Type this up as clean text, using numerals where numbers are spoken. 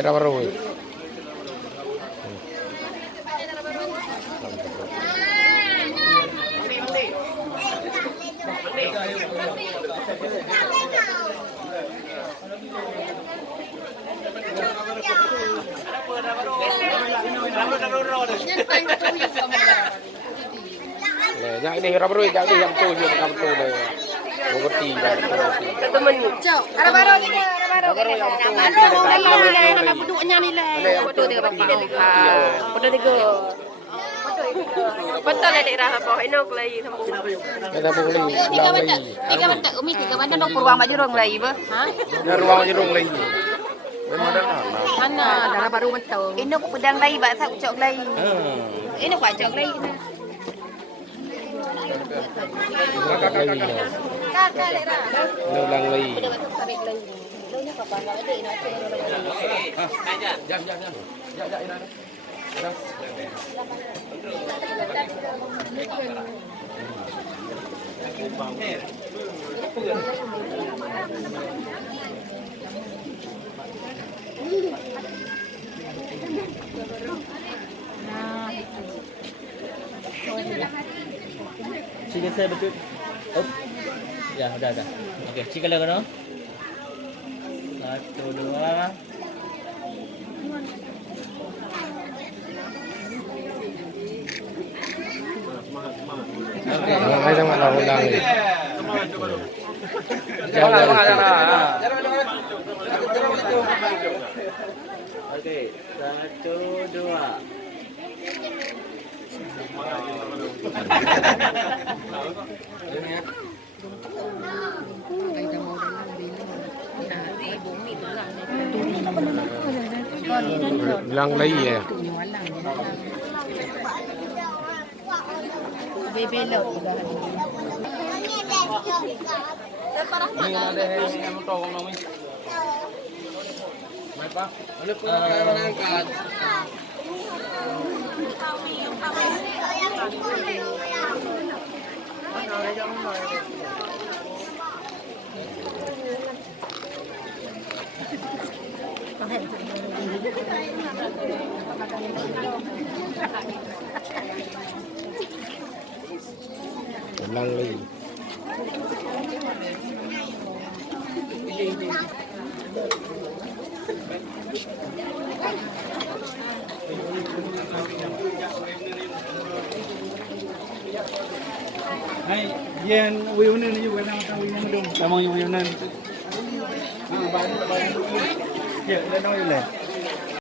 Rabaroi. Jangan ini Rabaroi, jangan yang tu yang tu deh. Mengerti dah. Temen ni. Cok. Rabaroi ni. Rabaroi yang tu. Nama duduknya nilai. Betul tiga bapak. Betul tiga. Betul lah daerah apa? Enok lagi sambung. Ada boleh. Tiga bantak umi tiga bantak nak ruang baju ruang lagi bah? Ha? Ruang jerung lagi. Memang dah mana? Darah baru mentau. Enok pedang lagi bah sak ucok lagi. Enok ucok lagi. Kakak daerah. Ulang lagi. Jam. Chicken saya betul. Oh. Ya, udah. Okey, chicken lagi no. 1 2 Ay, sama lang ulang lagi. Jangan. Okey, 1 2 Ulang lagi ya. Bebelok. Ini ada yang tolong kami. Baik Pak. Boleh pulang ke mana angkat? Ulang lagi. Hai, yen wiunan ni juga nama tahu yang medung. Sama wiunan. Ah, banyak. Ya, dah tahu le.